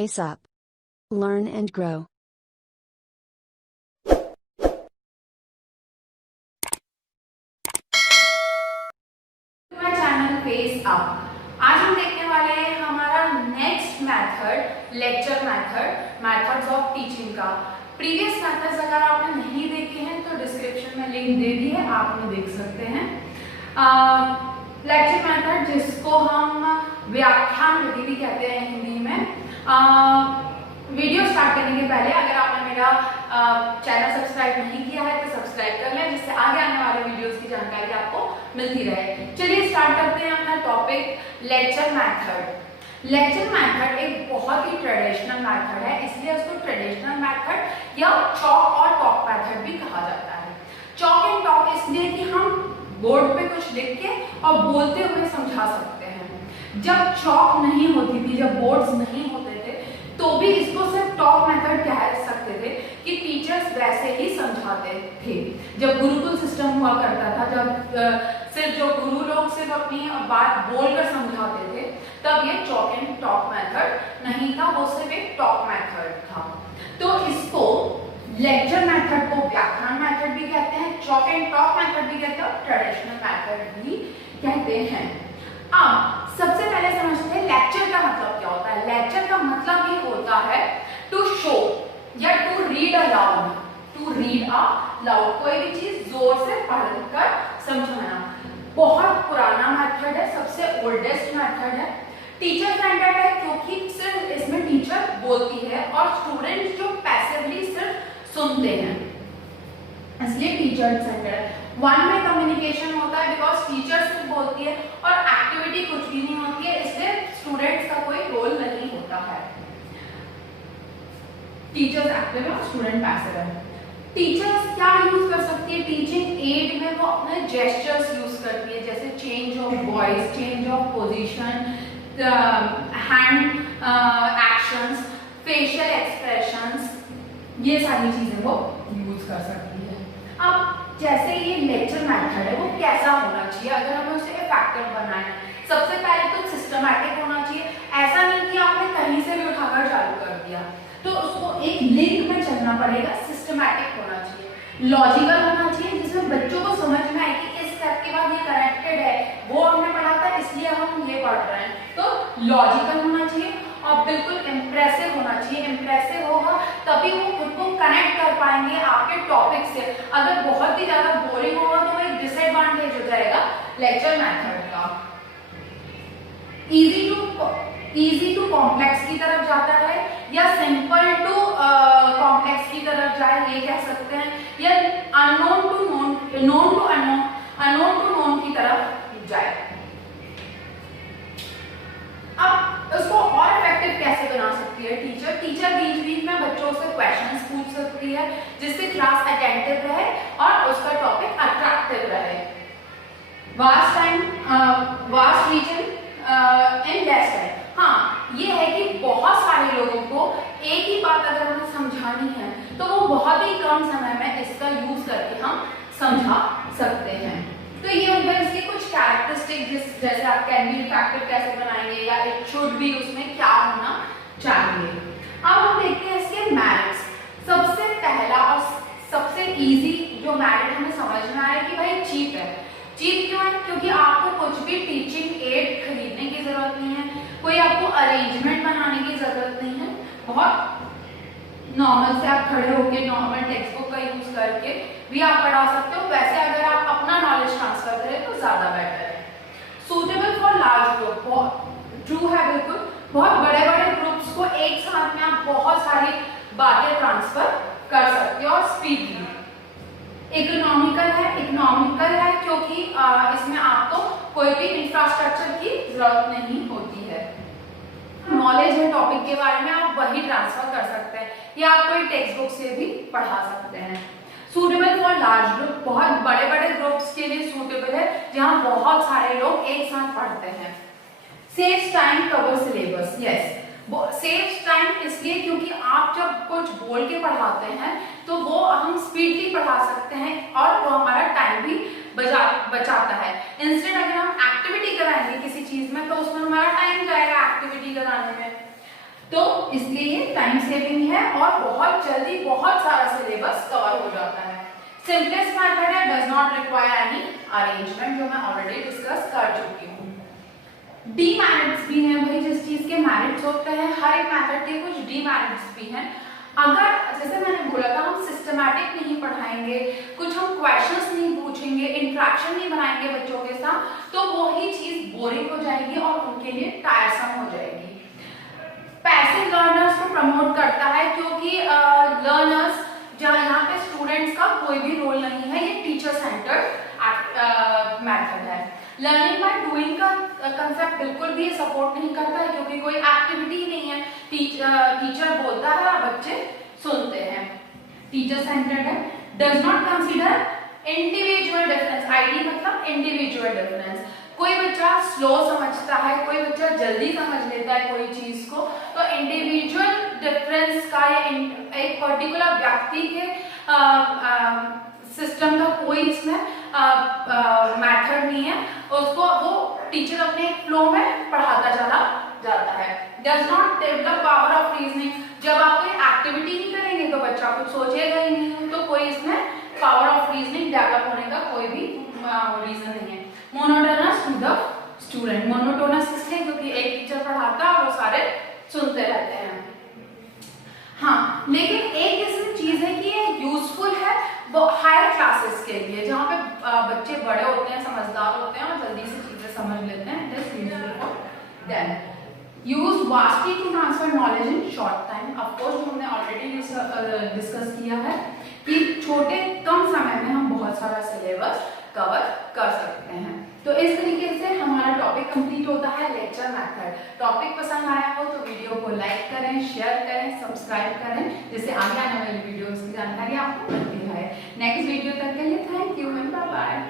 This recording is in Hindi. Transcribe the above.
pace up. Learn and grow. My channel Pace Up. आज हम देखने वाले हैं हमारा next method, lecture method, methods of teaching का। प्रीवियस मेथड्स अगर आपने नहीं देखे हैं तो डिस्क्रिप्शन में लिंक दे दी है, आप उन्हें देख सकते हैं। लेक्चर मेथड जिसको हम व्याख्यान विधि भी कहते हैं हिंदी में। वीडियो स्टार्ट करने के पहले अगर आपने मेरा चैनल सब्सक्राइब नहीं किया है तो सब्सक्राइब कर लें, जिससे आगे आने वाले वीडियोस की जानकारी आपको मिलती रहे। चलिए स्टार्ट करते हैं अपना topic, lecture method. Lecture method एक बहुत ही ट्रेडिशनल मेथड है, इसलिए उसको ट्रेडिशनल मेथड या चॉक और टॉक मेथड भी कहा जाता है। चॉक एंड टॉक इसलिए कि हम बोर्ड पे कुछ लिख के और बोलते हुए समझा सकते हैं। जब चॉक नहीं होती थी, जब बोर्ड्स नहीं होते थे, तो भी इसको सिर्फ टॉक मेथड कह सकते थे कि टीचर्स वैसे ही समझाते थे। जब गुरुकुल सिस्टम हुआ करता था, जब सिर्फ जो गुरु लोग सिर्फ अपनी बात बोलकर समझाते थे, तब ये चॉक एंड टॉक मेथड नहीं था, वो सिर्फ एक टॉक मेथड था। तो इसको लेक्चर मेथड को व्याख्यान मेथड भी कहते हैं, चॉक एंड टॉक मेथड भी कहते हैं और ट्रेडिशनल मेथड भी कहते हैं। अब सबसे पहले समझते हैं लेक्चर का मतलब क्या होता है। लेक्चर का मतलब ये होता है टू शो या to read aloud. To read aloud, कोई भी चीज जोर से पढ़कर समझाना। बहुत पुराना मेथड है, सबसे ओल्डेस्ट मेथड है। टीचर सेंटर्ड है क्योंकि सिर्फ इसमें टीचर बोलती है और स्टूडेंट्स जो पैसिवली सिर्फ सुनते हैं, इसलिए टीचर सेंटर्ड है। वन में कम्युनिकेशन होता है बिकॉज टीचर सिर्फ बोलती है और एक्टिविटी कुछ भी नहीं होती है, इसलिए स्टूडेंट्स का कोई रोल नहीं होता है। टीचर्स एक्टिव है और स्टूडेंट पैसिव है। टीचर्स क्या यूज कर सकती है टीचिंग एड में? वो अपने जेस्चर्स यूज करती है, जैसे change of voice, change of position, hand actions, facial expressions, ये सारी चीजें वो यूज कर सकती है। अब जैसे ये लेक्चर मेथड है, वो कैसा होना चाहिए अगर हमें उसे इफेक्टिव बनाना है? सबसे पहले तो सिस्टमैटिक होना चाहिए। ऐसा नहीं कि आपने कहीं से भी उठाकर चालू कर दिया, तो उसको एक लिंक में चलना पड़ेगा। सिस्टमैटिक होना चाहिए, लॉजिकल होना चाहिए, जिसमें बच्चों को समझ में आए कि इस स्टेप के बाद ये कनेक्टेड है, वो हमने पढ़ा था इसलिए हम ये पढ़ रहे हैं। तो लॉजिकल होना चाहिए और बिल्कुल इम्प्रेसिव होना चाहिए। इम्प्रेसिव होगा तभी वो खुद को कनेक्ट कर पाएंगे आपके टॉपिक से। अगर बहुत ही ज्यादा बोरिंग होगा तो वो एक डिसएडवांटेज हो जाएगा लेक्चर मेथड का। इजी टू कॉम्प्लेक्स की तरफ जाता है या सिंपल टू कॉम्प्लेक्स की तरफ जाए, ये कह सकते हैं, या unknown to known, known to unknown, unknown to known की तरफ जाए। अब उसको और इफेक्टिव कैसे बना सकती है टीचर? टीचर बीच बीच में बच्चों से क्वेश्चंस पूछ सकती है, जिससे क्लास अटेंटिव रहे और उसका टॉपिक अट्रैक्टिव रहे। Vast reason in less time. हाँ, ये है कि बहुत सारे लोगों को एक ही बात अगर हमें समझानी है तो वो बहुत ही कम समय में इसका यूज करके हम समझा सकते हैं। तो ये होगा इसके कुछ कैरेक्टरिस्टिक, जैसे आप कैन बी इफेक्टिव कैसे बनाएंगे या इट शुड बी, उसमें क्या होना चाहिए। अब हम देखते हैं इसके मेरिट्स। सबसे पहला और सबसे इजी जो मेरिट हमें समझ में आया कि भाई चीप है। चीप क्यों है? क्योंकि आपको कुछ भी टीचिंग एड खरीदने की जरूरत नहीं है, कोई आपको अरेंजमेंट बनाने की जरूरत नहीं है। बहुत नॉर्मल से आप खड़े होकर नॉर्मल टेक्स्ट बुक का यूज करके भी आप पढ़ा सकते हो। वैसे अगर आप अपना नॉलेज ट्रांसफर करें तो ज्यादा बेटर है। Suitable for large group, true है बिल्कुल। बहुत बड़े बड़े ग्रुप्स को एक साथ में आप बहुत सारी बातें ट्रांसफर कर सकते हो और स्पीडली। इकोनॉमिकल है क्योंकि इसमें आपको कोई भी इंफ्रास्ट्रक्चर की जरूरत नहीं होती है। नॉलेज है टॉपिक के बारे में, आप वही ट्रांसफर कर सकते हैं या आप कोई टेक्स्ट बुक से भी पढ़ा सकते हैं। सूटेबल फॉर लार्ज ग्रुप, बहुत बड़े बड़े ग्रुप्स के लिए सूटेबल है जहां बहुत सारे लोग एक साथ पढ़ते हैं। Saves time, cover syllabus. Yes, saves time इसलिए क्योंकि आप जब कुछ बोल के पढ़ाते हैं तो वो हम स्पीडली पढ़ा सकते हैं और वो हमारा टाइम भी बचाता है। इंस्टेड अगर हम एक्टिविटी कराएंगे किसी चीज में तो उसमें हमारा टाइम जाएगा एक्टिविटी कराने में। तो इसलिए ये टाइम सेविंग है और बहुत जल्दी बहुत सारा सिलेबस कवर हो जाता है। सिंपलेस्ट मेथड है, does not require any arrangement, जो मैं ऑलरेडी डिस्कस कर चुकी हूँ। डीमेरिट्स भी हैं भाई, जिस चीज के मेरिट्स होते हैं हर एक मेथड के कुछ डीमेरिट्स भी हैं। अगर जैसे मैंने बोला था हम सिस्टमैटिक नहीं पढ़ाएंगे, कुछ हम क्वेश्चंस नहीं पूछेंगे, इंटरेक्शन नहीं बनाएंगे बच्चों के साथ, तो वही चीज बोरिंग हो जाएगी और उनके लिए टायरसम हो जाएगी। पैसिव लर्नर्स को प्रमोट करता है क्योंकि लर्नर्स जहाँ यहाँ पे स्टूडेंट्स का कोई भी रोल नहीं है, ये टीचर सेंटर्ड मेथड है। लर्निंग बाय डूइंग का कंसेप्ट बिल्कुल भी सपोर्ट नहीं करता है क्योंकि कोई एक्टिविटी नहीं है, टीचर बोलता है और बच्चे सुनते हैं। टीचर सेंटर्ड है। Does not consider individual difference, ID मतलब इंडिविजुअल डिफरेंस। कोई बच्चा स्लो समझता है, कोई बच्चा जल्दी समझ लेता है कोई चीज को, तो इंडिविजुअल डिफरेंस का या एक पर्टिकुलर व्यक्ति के सिस्टम का कोई इसमें मेथड नहीं है, उसको वो टीचर अपने फ्लो में पढ़ाता चला जाता है। Does not develop power of reasoning, जब आप कोई एक्टिविटी नहीं करेंगे तो बच्चा कुछ सोचेगा ही नहीं, तो कोई इसमें पावर ऑफ रीजनिंग डेवलप होने का कोई भी रीजन नहीं है। Monotonous to the student, monotonous इसलिए क्योंकि एक टीचर पढ़ाता है और वो सारे सुनते रहते हैं। हाँ, लेकिन एक इसमें चीज है कि ये यूजफुल है वो हायर क्लासेस के लिए, जहाँ पे बच्चे बड़े होते हैं, समझदार होते हैं और जल्दी से चीजें समझ लेते हैं। It is useful for them. Use vastly to transfer knowledge in short time. Of course हमने ऑलरेडी डिस्कस किया है कि छोटे कम समय में हम बहुत सारा सिलेबस कवर कर सकते हैं। तो इस तरीके से हमारा टॉपिक कंप्लीट होता है, लेक्चर मेथड। टॉपिक पसंद आया हो तो वीडियो को लाइक करें, शेयर करें, सब्सक्राइब करें, जिससे आगे आने वाली वीडियोस की जानकारी आपको मिलती है। नेक्स्ट वीडियो तक के लिए thank you and bye bye.